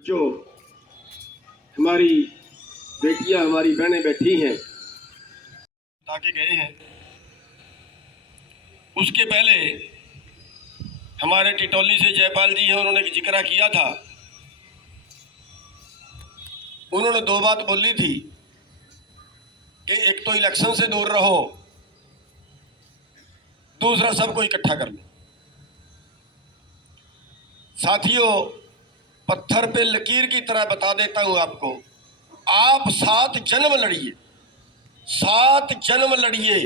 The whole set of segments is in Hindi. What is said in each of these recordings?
जो हमारी बेटियां हमारी बहनें बैठी हैं ताकि गए हैं, उसके पहले हमारे टिटौली से जयपाल जी हैं, उन्होंने जिक्र किया था। उन्होंने दो बात बोली थी कि एक तो इलेक्शन से दूर रहो, दूसरा सबको इकट्ठा कर लो। साथियों, पत्थर पे लकीर की तरह बता देता हूं आपको, आप 7 जन्म लड़िए, 7 जन्म लड़िए,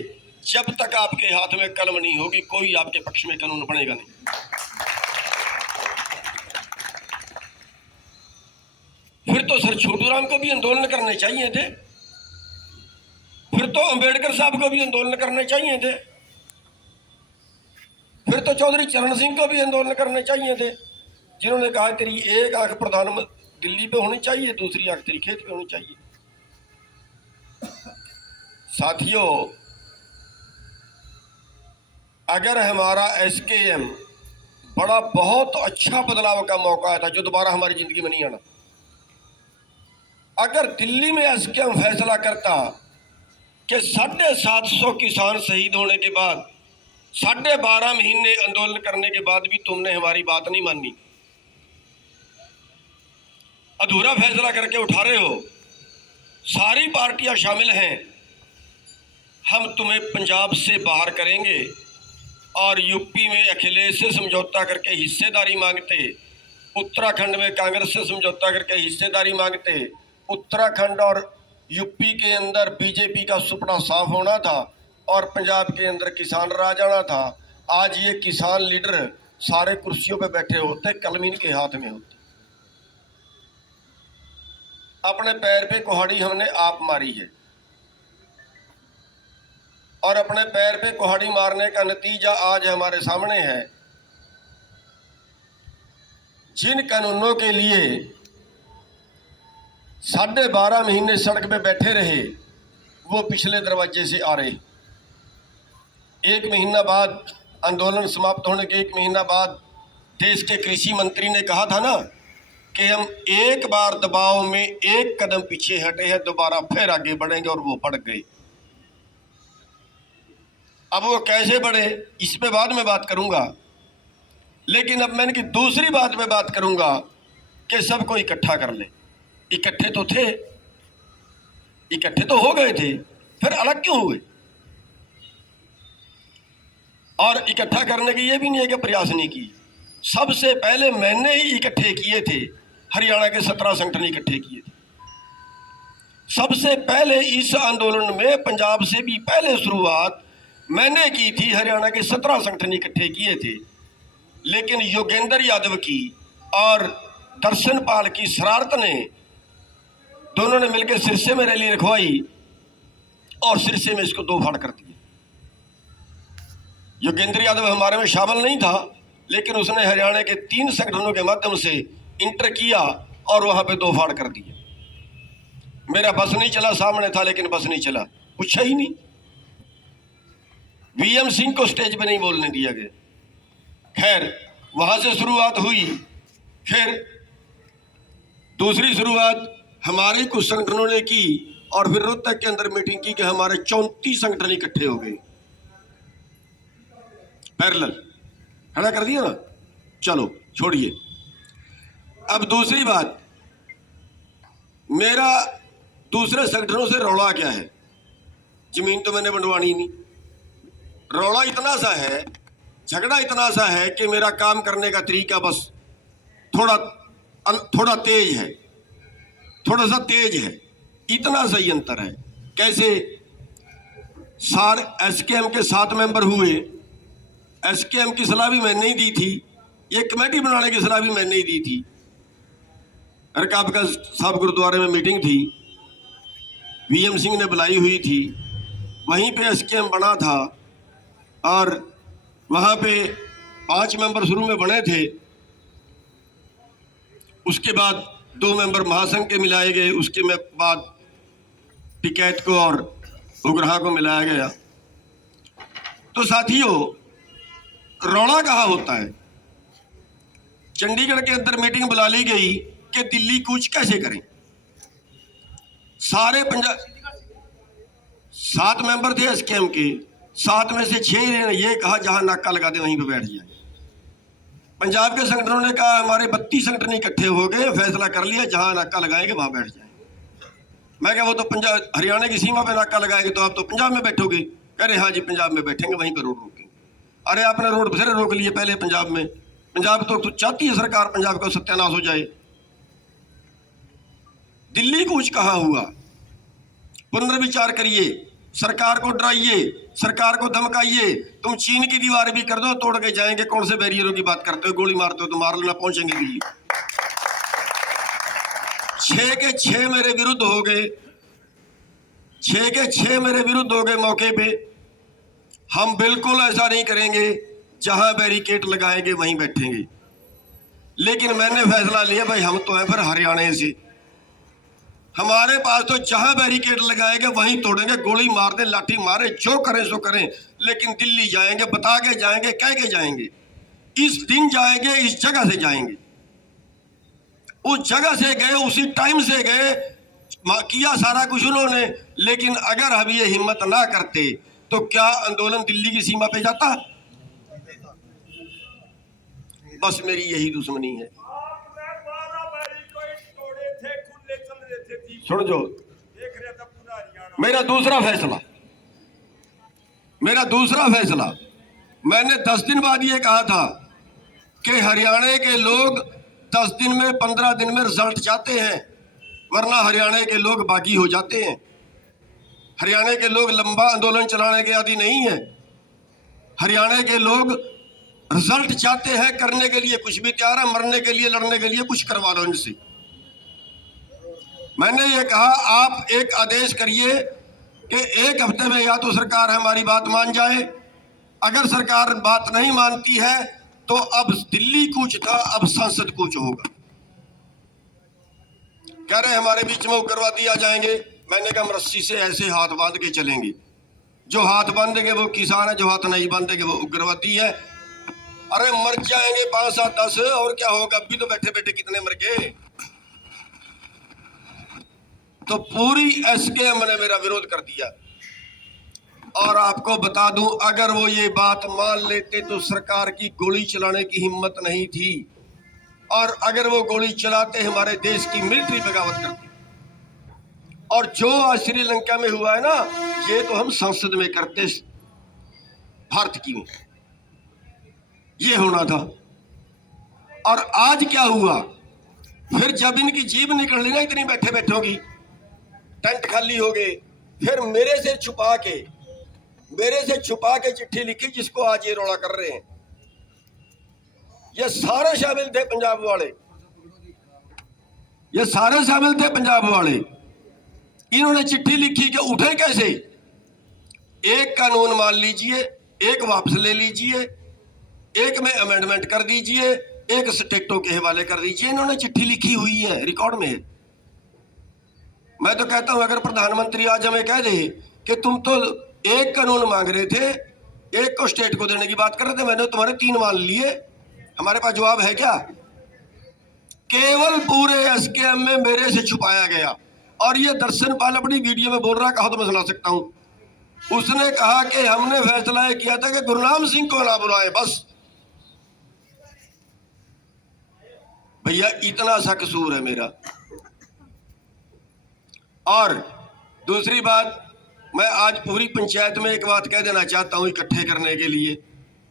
जब तक आपके हाथ में कलम नहीं होगी कोई आपके पक्ष में कानून बनेगा नहीं। फिर तो सर छोटूराम को भी आंदोलन करने चाहिए थे, फिर तो अंबेडकर साहब को भी आंदोलन करने चाहिए थे, फिर तो चौधरी चरण सिंह को भी आंदोलन करने चाहिए थे, जिन्होंने कहा तेरी एक आंख प्रधानमंत्री दिल्ली पे होनी चाहिए, दूसरी आंख तेरी खेत पे होनी चाहिए। साथियों, अगर हमारा एसकेएम बड़ा बहुत अच्छा बदलाव का मौका है था जो दोबारा हमारी जिंदगी में नहीं आना। अगर दिल्ली में एसकेएम फैसला करता कि 750 किसान शहीद होने के बाद 12.5 महीने आंदोलन करने के बाद भी तुमने हमारी बात नहीं मानी, अधूरा फैसला करके उठा रहे हो, सारी पार्टियां शामिल हैं, हम तुम्हें पंजाब से बाहर करेंगे और यूपी में अखिलेश से समझौता करके हिस्सेदारी मांगते, उत्तराखंड में कांग्रेस से समझौता करके हिस्सेदारी मांगते, उत्तराखंड और यूपी के अंदर बीजेपी का सुपना साफ होना था और पंजाब के अंदर किसान राज आना था। आज ये किसान लीडर सारे कुर्सियों पे बैठे होते, कलम इनके हाथ में होती। अपने पैर पे कुहाड़ी हमने आप मारी है और अपने पैर पे कुहाड़ी मारने का नतीजा आज हमारे सामने है। जिन कानूनों के लिए 12.5 महीने सड़क पे बैठे रहे, वो पिछले दरवाजे से आ रहे। 1 महीना बाद आंदोलन समाप्त होने के 1 महीना बाद देश के कृषि मंत्री ने कहा था ना कि हम एक बार दबाव में एक कदम पीछे हटे हैं, दोबारा फिर आगे बढ़ेंगे, और वो बढ़ गए। अब वो कैसे बढ़े इस पे बाद में बात करूंगा, लेकिन अब मैं इनकी दूसरी बात पे बात करूंगा कि सबको इकट्ठा कर ले। इकट्ठे तो थे, इकट्ठे तो हो गए थे, फिर अलग क्यों हुए? और इकट्ठा करने की ये भी नहीं है कि प्रयास नहीं किए, सबसे पहले मैंने ही इकट्ठे किए थे। हरियाणा के 17 संगठन इकट्ठे किए थे सबसे पहले। इस आंदोलन में पंजाब से भी पहले शुरुआत मैंने की थी, हरियाणा के 17 संगठन इकट्ठे किए थे। लेकिन योगेंद्र यादव की और दर्शन पाल की शरारत ने, दोनों ने मिलकर सिरसे में रैली रखवाई और सिरसे में इसको 2 फाड़ कर दिए। योगेंद्र यादव हमारे में शामिल नहीं था, लेकिन उसने हरियाणा के 3 संगठनों के माध्यम से इंटर किया और वहां पे 2 फाड़ कर दिए। मेरा बस नहीं चला, सामने था लेकिन बस नहीं चला, पूछा ही नहीं। वीएम सिंह को स्टेज पे नहीं बोलने दिया गया। खैर, वहां से शुरुआत हुई। फिर दूसरी शुरुआत हमारे कुछ संगठनों ने की और फिर रोहतक के अंदर मीटिंग की कि हमारे 34 संगठन इकट्ठे हो गए, पैरेलल खड़ा कर दिया ना। चलो छोड़िए। अब दूसरी बात, मेरा दूसरे संगठनों से रौला क्या है? जमीन तो मैंने बंटवानी नहीं। रौला इतना सा है, झगड़ा इतना सा है कि मेरा काम करने का तरीका बस थोड़ा तेज है, थोड़ा सा तेज है, इतना सा ही अंतर है। कैसे? एसकेएम के 7 मेंबर हुए, एसकेएम की सलाह भी मैंने ही दी थी, ये कमेटी बनाने की सलाह भी मैंने ही दी थी। रकाबगंज साहब गुरुद्वारे में मीटिंग थी, वीएम सिंह ने बुलाई हुई थी, वहीं पे एसकेएम बना था और वहाँ पे 5 मेंबर शुरू में बने थे। उसके बाद 2 मेंबर महासंघ के मिलाए गए, उसके बाद टिकैत को और उग्रहा को मिलाया गया। तो साथियों, रौला कहाँ होता है? चंडीगढ़ के अंदर मीटिंग बुला ली गई कि दिल्ली कूच कैसे करें। सारे पंजाब 7 मेंबर थे एसकेएम के, 7 में से 6 ने ये कहा जहां नाका लगा दे वहीं पे बैठ जाए। पंजाब के संगठनों ने कहा हमारे 32 संगठन इकट्ठे हो गए, फैसला कर लिया जहां नाका लगाएंगे वहां बैठ जाए। मैं क्या वो तो पंजाब हरियाणा की सीमा पे नाका लगाएंगे तो आप तो पंजाब में बैठोगे। कह रहे हाँ जी पंजाब में बैठेंगे, वहीं पर रोड रोकेंगे। अरे आपने रोड बथेरे रोक लिए पहले पंजाब में। पंजाब तो चाहती है सरकार पंजाब का सत्यानाश हो जाए। दिल्ली कूच कहाँ हुआ, पुनर्विचार करिए, सरकार को डराइए, सरकार को धमकाइए। तुम चीन की दीवार भी कर दो, तोड़ के जाएंगे। कौन से बैरियरों की बात करते हो, गोली मारते हो तो मार लेना, पहुंचेंगे दिल्ली। 6 के 6 मेरे विरुद्ध हो गए, 6 के 6 मेरे विरुद्ध हो गए मौके पे। हम बिल्कुल ऐसा नहीं करेंगे, जहां बैरिकेड लगाएंगे वहीं बैठेंगे। लेकिन मैंने फैसला लिया भाई हम तो हैं फिर हरियाणा से, हमारे पास तो जहां बैरिकेड लगाएंगे वहीं तोड़ेंगे, गोली मार दे, लाठी मारे, जो करें सो करें, लेकिन दिल्ली जाएंगे, बता के जाएंगे, कह के जाएंगे। इस दिन जाएंगे, इस जगह से जाएंगे। उस जगह से गए, उसी टाइम से गए, किया सारा कुछ उन्होंने। लेकिन अगर हम ये हिम्मत ना करते तो क्या आंदोलन दिल्ली की सीमा पे जाता? बस मेरी यही दुश्मनी है। सुन जो मेरा दूसरा फैसला मैंने 10 दिन बाद ये कहा था कि हरियाणा के लोग 10 दिन में 15 दिन में रिजल्ट चाहते हैं, वरना हरियाणा के लोग बागी हो जाते हैं। हरियाणा के लोग लंबा आंदोलन चलाने के आदी नहीं है। हरियाणा के लोग रिजल्ट चाहते हैं, करने के लिए कुछ भी तैयार है, मरने के लिए, लड़ने के लिए, कुछ करवा लो इनसे। मैंने ये कहा आप एक आदेश करिए कि 1 हफ्ते में या तो सरकार हमारी बात मान जाए, अगर सरकार बात नहीं मानती है तो अब दिल्ली कूच था, अब संसद कूच होगा। कह रहे हमारे बीच में उग्रवादी आ जाएंगे। मैंने कहा हम रस्सी से ऐसे हाथ बांध के चलेंगे, जो हाथ बांधेंगे वो किसान है, जो हाथ नहीं बांधेंगे वो उग्रवादी है। अरे मर जाएंगे 5, 7, 10 और क्या होगा, अभी तो बैठे बैठे कितने मर गए। तो पूरी एसकेएम ने मेरा विरोध कर दिया। और आपको बता दूं, अगर वो ये बात मान लेते तो सरकार की गोली चलाने की हिम्मत नहीं थी, और अगर वो गोली चलाते हमारे देश की मिलिट्री बगावत करती। और जो आज श्रीलंका में हुआ है ना, ये तो हम संसद में करते, भारत की में ये होना था। और आज क्या हुआ, फिर जब इनकी जीभ निकल ली ना इतनी बैठे बैठों की, टेंट खाली हो गए, फिर मेरे से छुपा के चिट्ठी लिखी जिसको आज ये रोड़ा कर रहे हैं। ये सारे शामिल थे पंजाब वाले, ये सारे शामिल थे पंजाब वाले। इन्होंने चिट्ठी लिखी कि उठे कैसे, एक कानून मान लीजिए, एक वापस ले लीजिए, एक में अमेंडमेंट कर दीजिए, एक स्टेटों के हवाले कर दीजिए। इन्होंने चिट्ठी लिखी हुई है, रिकॉर्ड में है। मैं तो कहता हूं अगर प्रधानमंत्री आज हमें कह दे कि तुम तो एक कानून मांग रहे थे, एक को स्टेट को देने की बात कर रहे थे, मैंने तुम्हारे 3 मान लिए, हमारे पास जवाब है क्या? केवल पूरे एसकेएम में मेरे से छुपाया गया। और ये दर्शन पाल अपनी वीडियो में बोल रहा, कहा तो मैं सुना सकता हूं। उसने कहा कि हमने फैसला किया था कि गुरनाम सिंह को ना बुलाए, बस। भैया इतना सा कसूर है मेरा। और दूसरी बात, मैं आज पूरी पंचायत में एक बात कह देना चाहता हूं इकट्ठे करने के लिए,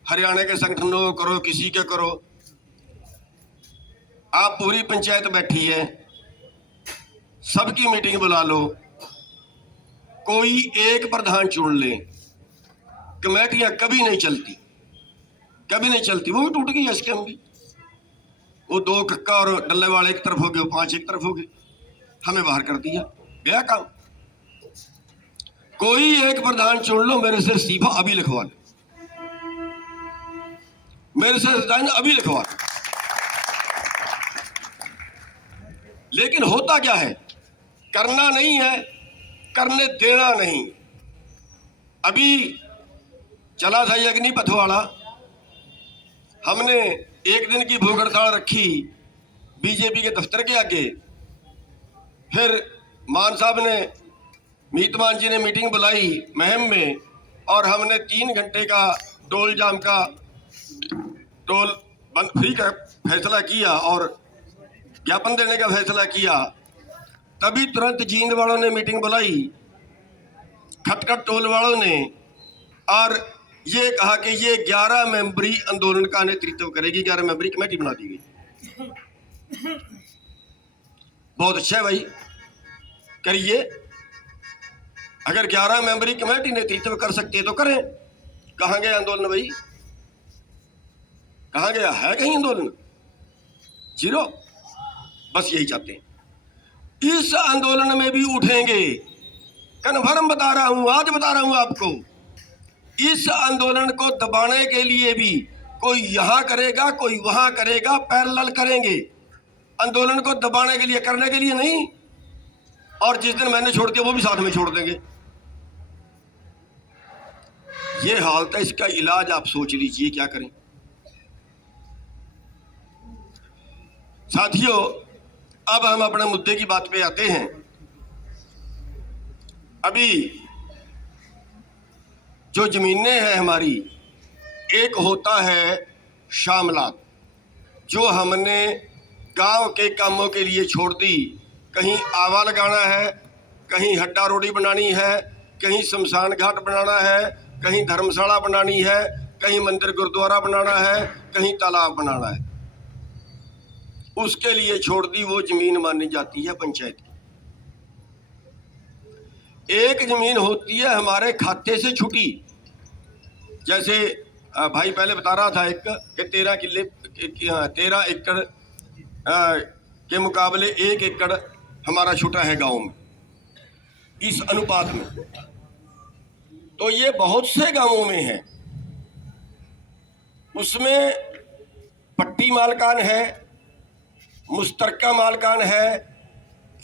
हरियाणा के संगठनों को करो, किसी के करो, आप पूरी पंचायत बैठी है, सबकी मीटिंग बुला लो, कोई एक प्रधान चुन ले। कमेटियां कभी नहीं चलती, वो भी टूट गई एसकेएम की। वो 2 कक्का और डल्ले वाले एक तरफ हो गए, 5 एक तरफ हो गए, हमें बाहर कर दिया, गया काम। कोई एक प्रधान चुन लो, मेरे से इस्तीफा अभी लिखवा लो, मेरे से रिजाइन अभी लिखवा लो। लेकिन होता क्या है, करना नहीं है, करने देना नहीं। अभी चला था यज्ञ पथवाड़ा, हमने 1 दिन की भूख हड़ताल रखी, बीजेपी के दफ्तर के आगे। फिर मान साहब ने, मीत मान जी ने मीटिंग बुलाई महम में, और हमने 3 घंटे का टोल जाम का, टोल बंद फ्री का फैसला किया और ज्ञापन देने का फैसला किया। तभी तुरंत जींद वालों ने मीटिंग बुलाई, खटखट टोल वालों ने, और ये कहा कि ये 11 मेंबरी आंदोलन का नेतृत्व करेगी। 11 मेंबरी कमेटी बना दी गई। बहुत अच्छा है भाई, करिए। अगर 11 मेंबरी कमेटी नेतृत्व कर सकते हैं तो करें। कहाँ गया आंदोलन भाई? कहाँ गया है? कहीं आंदोलन? जीरो। बस यही चाहते हैं। इस आंदोलन में भी उठेंगे, कन्फर्म बता रहा हूं, आज बता रहा हूं आपको। इस आंदोलन को दबाने के लिए भी कोई यहां करेगा, कोई वहां करेगा, पैरेलल करेंगे। आंदोलन को दबाने के लिए, करने के लिए नहीं। और जिस दिन मैंने छोड़ दिया वो भी साथ में छोड़ देंगे। ये हालत है। इसका इलाज आप सोच लीजिए क्या करें। साथियों, अब हम अपने मुद्दे की बात पे आते हैं। अभी जो जमीनें हैं हमारी, एक होता है शामलात, जो हमने गांव के कामों के लिए छोड़ दी। कहीं आवा लगाना है, कहीं हड्डा रोडी बनानी है, कहीं शमशान घाट बनाना है, कहीं धर्मशाला बनानी है, कहीं मंदिर गुरुद्वारा बनाना है, कहीं तालाब बनाना है। उसके लिए छोड़ दी, वो जमीन मानी जाती है पंचायत की। एक जमीन होती है हमारे खाते से छुटी। जैसे भाई पहले बता रहा था एक कि 13 एकड़ के मुकाबले 1 एकड़ हमारा छुटा है गांव में, इस अनुपात में। तो ये बहुत से गांवों में है। उसमें पट्टी मालकान है, मुश्तरका मालकान है,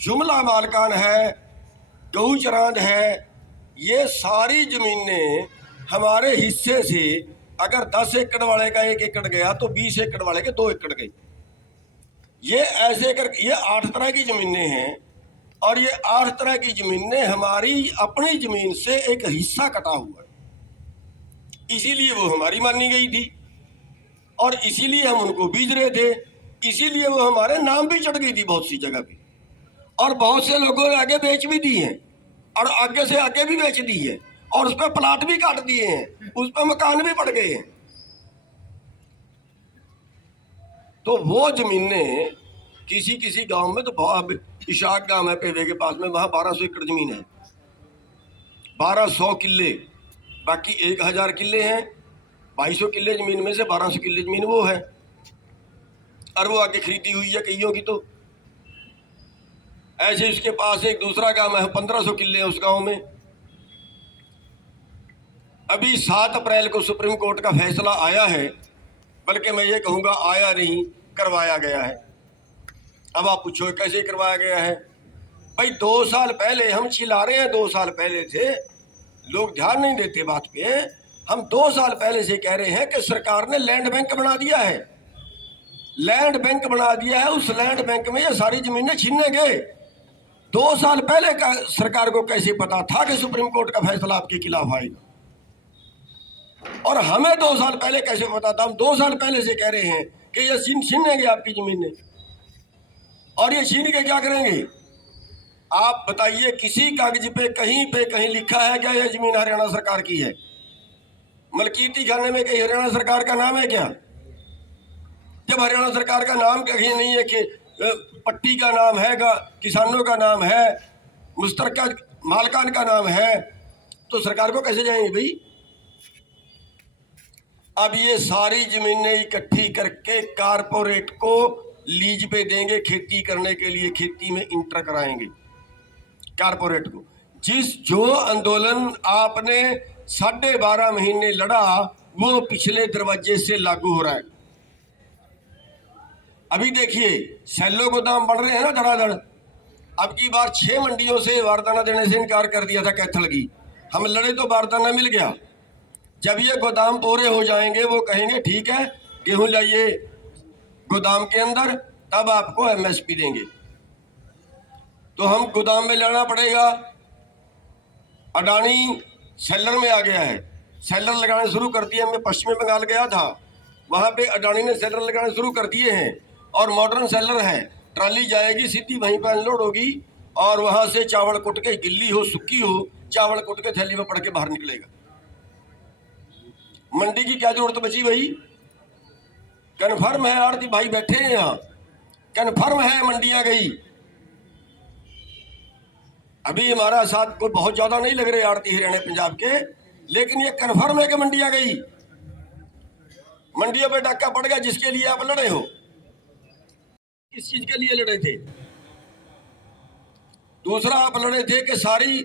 जुमला मालकान है, गऊ चरांद है। ये सारी जमीनें हमारे हिस्से से, अगर 10 एकड़ वाले का 1 एकड़ गया तो 20 एकड़ वाले के 2 एकड़ गए। ये ऐसे कर, ये 8 तरह की जमीनें हैं। और ये 8 तरह की जमीनें हमारी अपनी जमीन से एक हिस्सा कटा हुआ है। इसीलिए वो हमारी मानी गई थी और इसीलिए हम उनको बीज रहे थे। इसीलिए वो हमारे नाम भी चढ़ गई थी बहुत सी जगह पे। और बहुत से लोगों ने आगे बेच भी दी हैं, और आगे से आगे भी बेच दी है, और उस पर प्लाट भी काट दिए हैं, उस पर मकान भी पड़ गए हैं। तो वो जमीनें किसी किसी गांव में, तो इशाक गांव है पेवे के पास में, वहां 1200 एकड़ जमीन है, 1200 किले। बाकी 1000 किले हैं। 2200 किले जमीन में से 1200 किले जमीन वो है, और वो आगे खरीदी हुई है कईयों की। तो ऐसे उसके पास एक दूसरा गांव है, 1500 किले हैं उस गांव में। अभी 7 अप्रैल को सुप्रीम कोर्ट का फैसला आया है, बल्कि मैं ये कहूँगा आया नहीं, करवाया गया है। अब आप पूछो कैसे करवाया गया है? भाई 2 साल पहले हम चिल्ला रहे हैं, 2 साल पहले से लोग ध्यान नहीं देते बात पे। हम 2 साल पहले से कह रहे हैं कि सरकार ने लैंड बैंक बना दिया है, लैंड बैंक बना दिया है। उस लैंड बैंक में ये सारी जमीनें छीनने गए। 2 साल पहले का सरकार को कैसे पता था कि सुप्रीम कोर्ट का फैसला आपके खिलाफ आएगा? और हमें 2 साल पहले कैसे पता था? हम 2 साल पहले से कह रहे हैं कि ये छीनेंगे आपकी जमीनें। और ये छीन के क्या करेंगे? आप बताइए, किसी कागज पे कहीं लिखा है क्या यह जमीन हरियाणा सरकार की है? मलकीती खाने में कहीं हरियाणा सरकार का नाम है क्या? जब हरियाणा सरकार का नाम कहीं नहीं है, कि पट्टी का नाम है, किसानों का नाम है, मुश्तरका मालकान का नाम है, तो सरकार को कैसे जाएंगे भाई? अब ये सारी जमीनें इकट्ठी करके कारपोरेट को लीज पे देंगे खेती करने के लिए, खेती में इंटर कराएंगे कारपोरेट को। जो आंदोलन आपने 12.5 महीने लड़ा, वो पिछले दरवाजे से लागू हो रहा है। अभी देखिए, सैलो गोदाम बढ़ रहे हैं ना धड़ाधड़। अब की बार 6 मंडियों से बारदाना देने से इनकार कर दिया था कैथल की। हम लड़े तो बारदाना मिल गया। जब ये गोदाम पूरे हो जाएंगे, वो कहेंगे ठीक है, गेहूं लाइए गोदाम के अंदर, तब आपको एमएसपी देंगे। तो हम गोदाम में लाना पड़ेगा। अडानी सेलर में आ गया है, सेलर लगाने शुरू कर दिए। मैं पश्चिमी बंगाल गया था, वहाँ पे अडानी ने सेलर लगाने शुरू कर दिए हैं और मॉडर्न सेलर है। ट्राली जाएगी सीधी वहीं पर अनलोड होगी और वहाँ से चावल कुट के, गिल्ली हो सूखी हो, चावल कुट के थैली में पड़ के बाहर निकलेगा। मंडी की क्या जरूरत बची भाई? कन्फर्म है, आड़ती भाई बैठे हैं यहाँ, कन्फर्म है मंडियां गई। अभी हमारा साथ कोई बहुत ज्यादा नहीं लग रहे आड़ती हरियाणा पंजाब के, लेकिन ये कन्फर्म है कि मंडियां गई। मंडियों पे डाका पड़ गया। जिसके लिए आप लड़े हो, किस चीज के लिए लड़े थे? दूसरा, आप लड़े थे कि सारी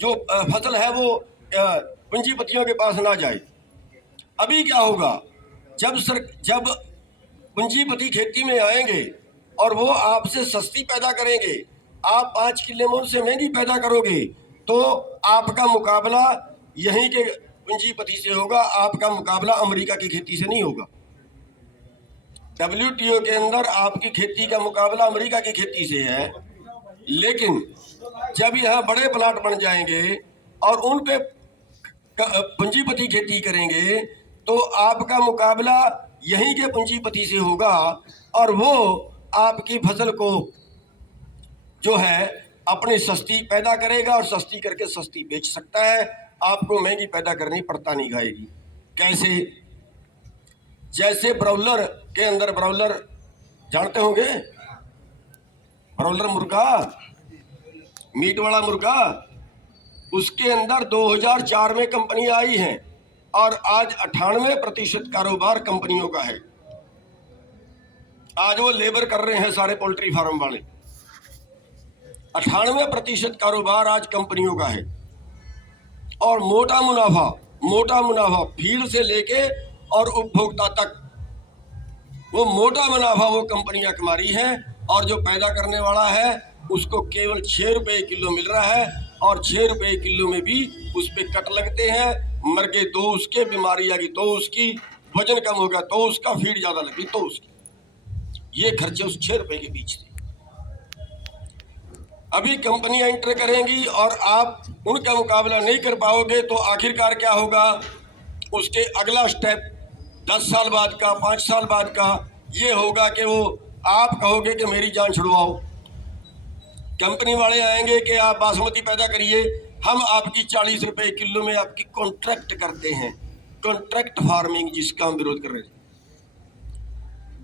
जो फसल है वो पूंजीपतियों के पास ना जाए। अभी क्या होगा? जब पूंजीपति खेती में आएंगे और वो आपसे सस्ती पैदा करेंगे, आप 5 किलो में उनसे महंगी पैदा करोगे, तो आपका मुकाबला यहीं के पूंजीपति से होगा, आपका मुकाबला अमेरिका की खेती से नहीं होगा। WTO के अंदर आपकी खेती का मुकाबला अमेरिका की खेती से है, लेकिन जब यह बड़े प्लाट बन जाएंगे और उन पे पूंजीपति खेती करेंगे, तो आपका मुकाबला यहीं के पूंजीपति से होगा और वो आपकी फसल को जो है अपनी सस्ती पैदा करेगा और सस्ती करके सस्ती बेच सकता है। आपको महंगी पैदा करनी पड़ता नहीं खाएगी। कैसे? जैसे ब्रॉयलर के अंदर, ब्रॉयलर जानते होंगे, ब्रॉयलर मुर्गा, मीट वाला मुर्गा, उसके अंदर 2004 में कंपनी आई है और आज 98% कारोबार कंपनियों का है। आज वो लेबर कर रहे हैं सारे पोल्ट्री फार्म वाले। 98% कारोबार आज कंपनियों का है और मोटा मुनाफा फील्ड से लेके और उपभोक्ता तक, वो मोटा मुनाफा वो कंपनियां कमा रही हैं। और जो पैदा करने वाला है उसको केवल 6 रुपए किलो मिल रहा है और 6 रुपए किलो में भी उस पर कट लगते हैं। मर गए तो उसके, बीमारी आ गई तो उसकी, वजन कम हो गया तो उसका, फीड ज्यादा लगी तो उसकी। ये खर्चे उस 6 रुपए के बीच थे। अभी कंपनियां एंटर करेंगी और आप उनका मुकाबला नहीं कर पाओगे, तो आखिरकार क्या होगा? उसके अगला स्टेप 10 साल बाद का, 5 साल बाद का ये होगा कि वो आप कहोगे कि मेरी जान छुड़वाओ। कंपनी वाले आएंगे कि आप बासमती पैदा करिए, हम आपकी 40 रुपए किलो में आपकी कॉन्ट्रैक्ट करते हैं। कॉन्ट्रैक्ट फार्मिंग जिसका हम विरोध कर रहे हैं।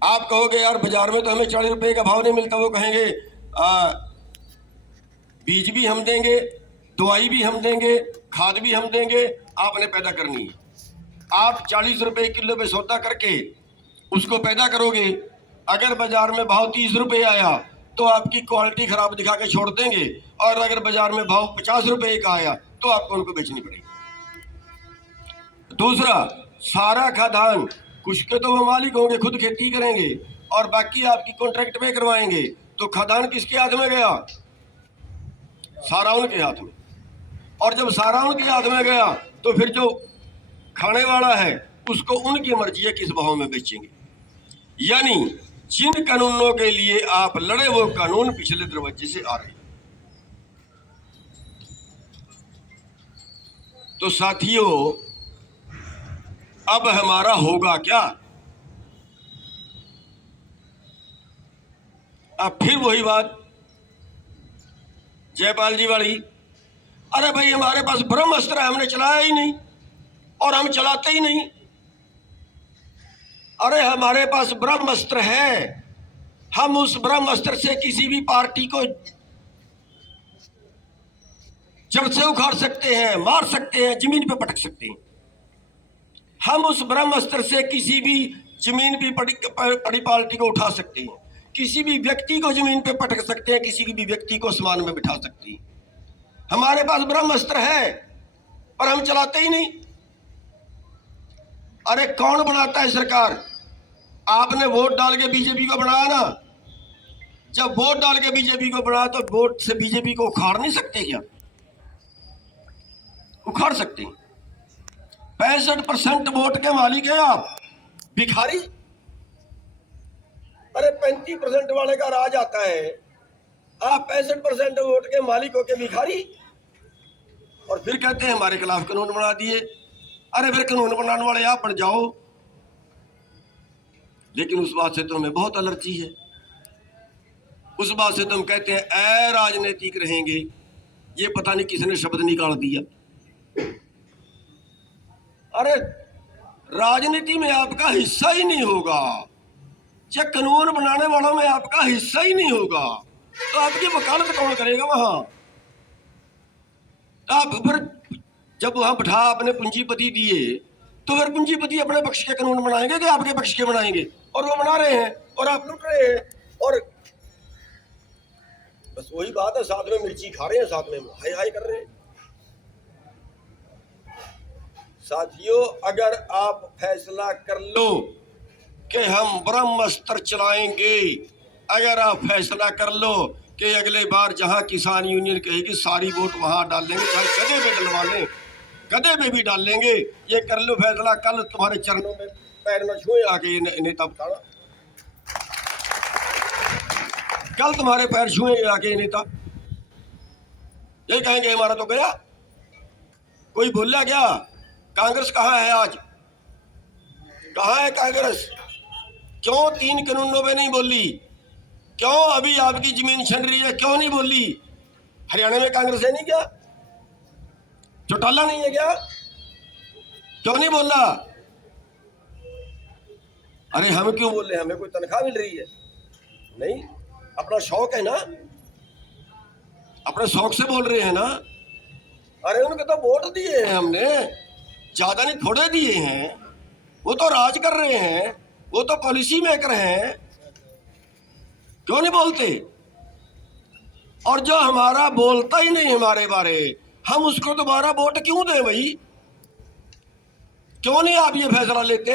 आप कहोगे यार बाजार में तो हमें 40 रुपए का भाव नहीं मिलता। वो कहेंगे बीज भी हम देंगे, दवाई भी हम देंगे, खाद भी हम देंगे, आपने पैदा करनी है। आप 40 रुपए किलो पे सौदा करके उसको पैदा करोगे, अगर बाजार में भाव 30 रुपए आया तो आपकी क्वालिटी खराब दिखा के छोड़ देंगे, और अगर बाजार में भाव 50 रुपए का आया तो आपको उनको बेचनी पड़ेगी। दूसरा, सारा खाद्यान्न, कुछ के तो वो मालिक होंगे, खुद खेती करेंगे और बाकी आपकी कॉन्ट्रैक्ट पे करवाएंगे, तो खाद्यान्न किसके हाथ में गया? सारा उनके हाथ में। और जब सारा उनके हाथ में गया तो फिर जो खाने वाला है उसको उनकी मर्जी है किस भाव में बेचेंगे। यानी जिन कानूनों के लिए आप लड़े वो कानून पिछले दरवाजे से आ रहे हैं। तो साथियों, अब हमारा होगा क्या? अब फिर वही बात जयपाल जी वाली, अरे भाई हमारे पास ब्रह्मास्त्र है, हमने चलाया ही नहीं और हम चलाते ही नहीं। अरे हमारे पास ब्रह्मास्त्र है, हम उस ब्रह्मास्त्र से किसी भी पार्टी को जड़ से उखाड़ सकते हैं, मार सकते हैं, जमीन पे पटक सकते हैं। हम उस ब्रह्मास्त्र से किसी भी जमीन पे पड़ी पार्टी को उठा सकते हैं, किसी भी व्यक्ति को जमीन पे पटक सकते हैं, किसी भी व्यक्ति को आसमान में बिठा सकते हैं। हमारे पास ब्रह्मास्त्र है पर हम चलाते ही नहीं। अरे कौन बनाता है सरकार? आपने वोट डाल के बीजेपी को बनाया ना। जब वोट डाल के बीजेपी को बनाया तो वोट से बीजेपी को उखाड़ नहीं सकते क्या? उखाड़ सकते हैं। 65% वोट के मालिक हैं आप, भिखारी। अरे 35% वाले का राज आता है, आप 65% वोट के मालिक होके भिखारी, और फिर कहते हैं हमारे खिलाफ कानून बना दिए। अरे फिर कानून बनाने वाले आप बन जाओ। लेकिन उस बात से तो हमें बहुत एलर्जी है, उस बात से तुम कहते हैं ऐ राजनीतिक रहेंगे। ये पता नहीं किसने शब्द निकाल दिया। अरे राजनीति में आपका हिस्सा ही नहीं होगा, या कानून बनाने वालों में आपका हिस्सा ही नहीं होगा, तो आपकी वकालत कौन करेगा वहां? आप फिर जब वहां बैठा आपने पूंजीपति दिए, तो फिर पूंजीपति अपने पक्ष के कानून बनाएंगे कि आपके पक्ष के बनाएंगे? और वो बना रहे हैं और आप लुट रहे हैं, और बस वही बात है, साथ में मिर्ची खा रहे हैं, साथ में हाय हाय कर रहे हैं। साथियों, अगर आप फैसला कर लो कि हम ब्रह्मास्त्र चलाएंगे, अगर आप फैसला कर लो कि अगले बार जहां किसान यूनियन कहेगी सारी वोट वहां डाल लेंगे, चाहे गधे पे डलवा लें, गधे पे भी डाल लेंगे, ये कर लो फैसला, कल तुम्हारे चरणों में पैर न छुए आके ये नेता बताना, कल तुम्हारे पैर छुए आके ये नेता, ये कहेंगे हमारा तो गया। कोई बोला क्या? कांग्रेस कहाँ है आज? कहाँ है कांग्रेस? क्यों 3 कानूनों पे नहीं बोली? क्यों अभी आपकी जमीन छन रही है, क्यों नहीं बोली? हरियाणा में कांग्रेस है नहीं क्या? चौटाला नहीं है क्या? क्यों नहीं बोला? अरे हम क्यों बोल रहे हैं? हमें कोई तनख्वाह मिल रही है? नहीं, अपना शौक है ना, अपने शौक से बोल रहे हैं ना। अरे उनको तो वोट दिए हैं हमने, ज्यादा नहीं थोड़े दिए हैं, वो तो राज कर रहे हैं, वो तो पॉलिसी मेकर हैं, क्यों नहीं बोलते? और जो हमारा बोलता ही नहीं हमारे बारे, हम उसको दोबारा वोट क्यों दें भाई? क्यों नहीं आप ये फैसला लेते?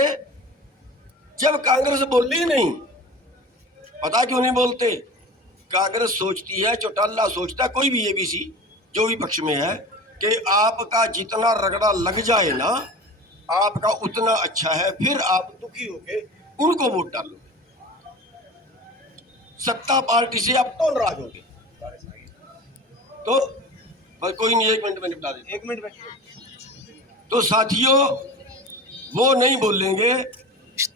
जब कांग्रेस बोली ही नहीं, पता क्यों नहीं बोलते? कांग्रेस सोचती है, चौटाला सोचता है, कोई भी एबीसी जो भी पक्ष में है, कि आपका जितना रगड़ा लग जाए ना, आपका उतना अच्छा है, फिर आप दुखी होके उनको वोट डालो। सत्ता पार्टी से आप तो नाराज होंगे, तो बस कोई नहीं, 1 मिनट में निपटा देते, 1 मिनट में। तो साथियों, वो नहीं बोलेंगे।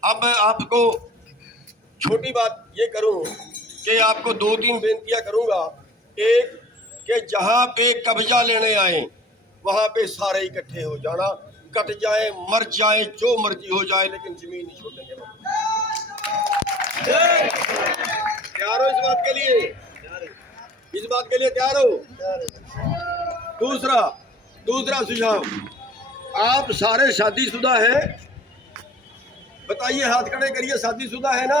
अब आपको छोटी बात ये करूं कि आपको 2-3 बेनतियां करूंगा। एक, कि जहां पे कब्जा लेने आए वहां पे सारे इकट्ठे हो जाना, कट जाए, मर जाए, जो मर्जी हो जाए, लेकिन जमीन नहीं छोड़ेंगे। तैयार हो इस बात के लिए? इस बात के लिए तैयार हो? दूसरा सुझाव, आप सारे शादीशुदा हैं, बताइए, हाथ खड़े करिए, शादीशुदा है ना?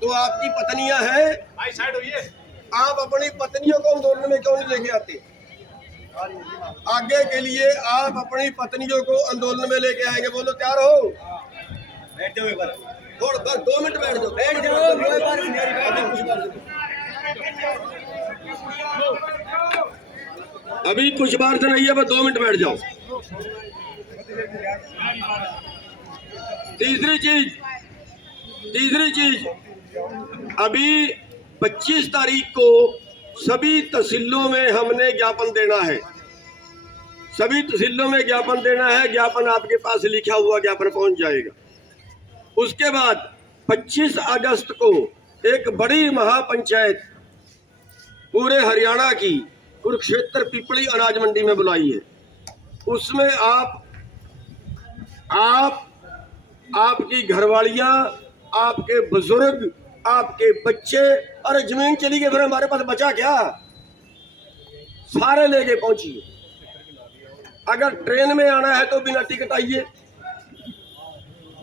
तो आपकी पत्नियां हैं, आप अपनी पत्नियों को आंदोलन में क्यों नहीं लेके आते? आगे के लिए आप अपनी पत्नियों को आंदोलन में लेके आएंगे? बोलो तैयार हो? बैठ जाओ, थोड़ा बस 2 मिनट बैठ जाओ, अभी कुछ बार से नहीं है, बस 2 मिनट बैठ जाओ। तीसरी चीज, अभी 25 तारीख को सभी तहसीलों में हमने ज्ञापन देना है, सभी तहसीलों में ज्ञापन देना है। ज्ञापन आपके पास लिखा हुआ ज्ञापन पहुंच जाएगा। उसके बाद 25 अगस्त को एक बड़ी महापंचायत पूरे हरियाणा की कुरुक्षेत्र पिपली अनाज मंडी में बुलाई है। उसमें आपकी घरवालियां, आपके बुजुर्ग, आपके बच्चे, अरे जमीन चली गई, फिर हमारे पास बचा क्या? सारे लेके पहुंचिए। अगर ट्रेन में आना है तो बिना टिकट आइए,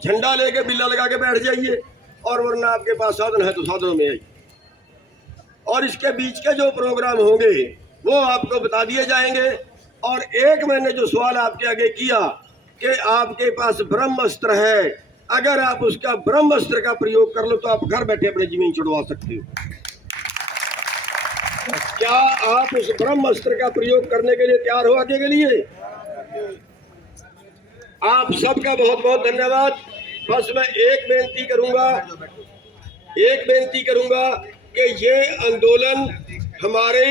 झंडा लेके बिल्ला लगा के बैठ जाइए, और वरना आपके पास साधन है तो साधनों में आइए। और इसके बीच के जो प्रोग्राम होंगे वो आपको बता दिए जाएंगे। और एक मैंने जो सवाल आपके आगे किया कि आपके पास ब्रह्मास्त्र है, अगर आप उसका ब्रह्मास्त्र का प्रयोग कर लो तो आप घर बैठे अपनी जमीन छुड़वा सकते हो। क्या आप उस ब्रह्मास्त्र का प्रयोग करने के लिए तैयार हो आगे के लिए? आप सबका बहुत बहुत धन्यवाद। बस मैं एक बेनती करूंगा एक बेनती करूंगा कि ये आंदोलन हमारे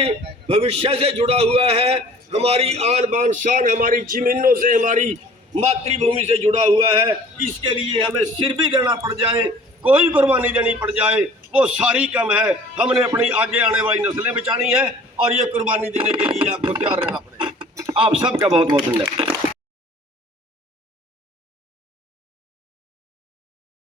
भविष्य से जुड़ा हुआ है, हमारी आन बान शान, हमारी जमीनों से, हमारी मातृभूमि से जुड़ा हुआ है। इसके लिए हमें सिर भी देना पड़ जाए, कोई कुर्बानी देनी पड़ जाए, वो सारी कम है। हमने अपनी आगे आने वाली नस्लें बचानी है और ये कुर्बानी देने के लिए आपको तैयार रहना पड़ेगा। आप सबका बहुत बहुत धन्यवाद।